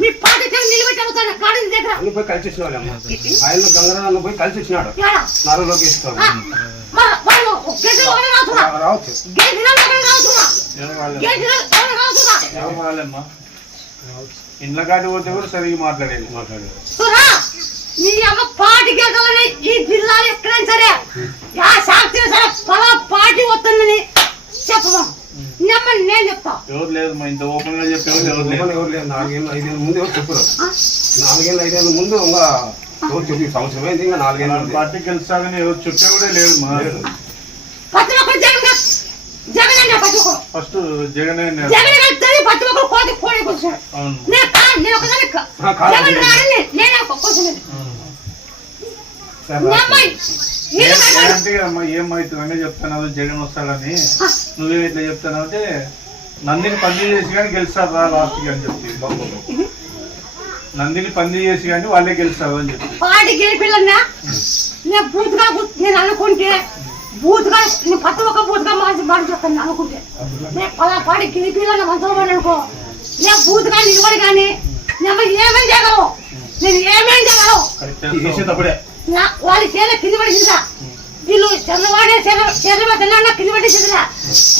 మీ party నిలబెట్టాను కాడి దగ్గర పోయి కలిసి వచ్చిన వాళ్ళమ్మ ఆయన గంగరాజు పోయి కలిసి వచ్చినాడు నాలుగు లోకేష్ రావచ్చు ఇండ్ల కాటి పోతే కూడా సరిగ్గా మాట్లాడేది నీ అమ్మ పార్టీ గెలవాలని ఈ జిల్లాలో ఎక్కడైనా సరే ఆ సాక్షి సరే పలా పార్టీ వస్తుందని చెప్పమా నమ్మని నేను చెప్తా. ఎవరు లేదు మా ఇంత ఓపెన్ గా చెప్పేవాళ్ళు ఎవరు లేదు. 4-5 ముందు ఎవరు చెప్పరు. 4-5 ముందు ఇంకా ఎవరు చెప్పి సంవత్సరం అయింది ఇంకా 4 పార్టీ గెలుస్తాగని ఎవరు చెప్పే కూడా లేదు మా ప్రతి ఒక్కరు జగన్ అన్న ప్రతి ఒక్కరు ఫస్ట్ జగన్ ప్రతి ఒక్కరు కోటి కోడి కూర్చోడు నేను ఒకదాన్ని జగన్ రాడని నేను కూర్చున్నాను. ఏమవుతుందని చెప్తున్నావు జగన్ వస్తాడని నువ్వే ఇట్లా చెప్తున్నావు అంటే నందిని పంది చేసి కానీ గెలుస్తారు రా లాస్ట్ కి అని చెప్పి నందిని పంది చేసి కానీ వాళ్ళే గెలుస్తారు అని చెప్పి పార్టీ గెలిపిల్లన్నా నేను బూత్గా నేను అనుకుంటే బూత్గా నేను ప్రతి ఒక్క బూత్గా మాట చెప్తాను అనుకుంటే నేను పార్టీ గెలిపిల్లన్న మంత్రం అనుకో నేను బూత్గా నిలబడి కానీ నేను ఏమేం చేయగలవు నేను ఏమేం చేయగలవు వాళ్ళ చేల కింద పడిసిందా వీళ్ళు చంద్రబాబు చంద్రబాబు కింద పడిసిందిరా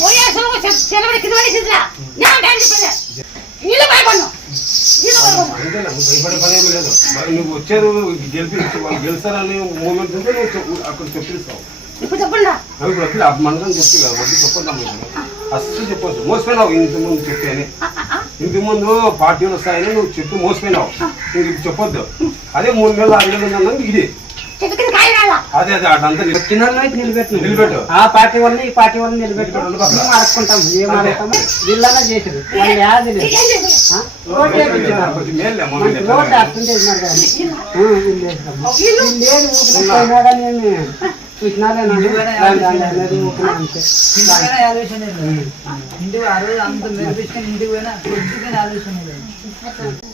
వైఎస్ఆర్ చంద్రబాబు కింద పడిసిందిరా వీళ్ళు భయపడ్డా భయపడే పని ఏమి లేదు. నువ్వు వచ్చారు గెలిపి వాళ్ళు గెలుస్తారని మూమెంట్ ఉంటే నువ్వు అక్కడ చెప్పిస్తావు. ఇప్పుడు చెప్పండి మనకని చెప్పి కదా వద్దు చెప్పొద్దాం అస్సలు చెప్పొద్దు. మోసపోయినావు ఇంటి ముందు చెప్పి ఇంటి ముందు పార్టీలు వస్తాయని నువ్వు చెప్పి మోసపోయినావు. నువ్వు చెప్పొద్దు. అదే 3 నెలలు 6 నెలలు అన్నాను ఇది అదే అదే అదంతా నిలబెట్టు ఆ పార్టీ వాళ్ళని ఈ పార్టీ వాళ్ళని నిలబెట్టు అడుక్కుంటాం ఏం అడుగుతాము జిల్లాలో చేసారు వాళ్ళు యాది రోడ్డు అర్థం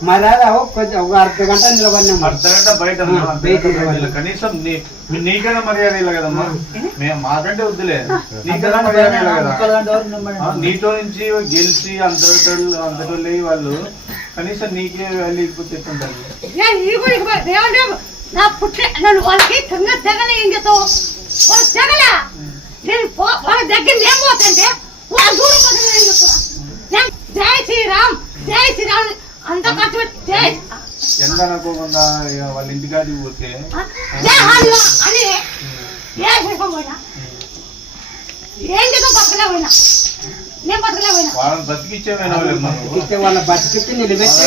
మరి కొంచెం ఒక అర్ధగంట నిలబడినాం అర్ధగంట బయట కనీసం నీకైనా మర్యాద ఇలా కదమ్మా మేము మాకంటే వద్దులే నీకైనా మర్యాద ఇలా కదా నీతో నుంచి గెలిచి అంతటోళ్ళు వాళ్ళు కనీసం నీకే వెళ్ళిపోతే ఎట్టుంటారు నా పుట్టిన నన్ను వాళ్ళకి తెగల ఏం చెప్తావు వాళ్ళు తెగల నేను వాళ్ళ దగ్గర ఏం పోతుంటే వాళ్ళు దూరం పోతుంది ఏం చెప్తున్నా జై శ్రీరామ్ అంత కష్టపెట్టి జై ఎంత అనుకోకుండా వాళ్ళ ఇంటికాడికి పోతే అని పోయినా ఏం చేద్దాం బతకలేకపోయినా నేను బతకలేకపోయినా వాళ్ళని బతికిచ్చే వాళ్ళ బతికిస్తే నిలబెట్టి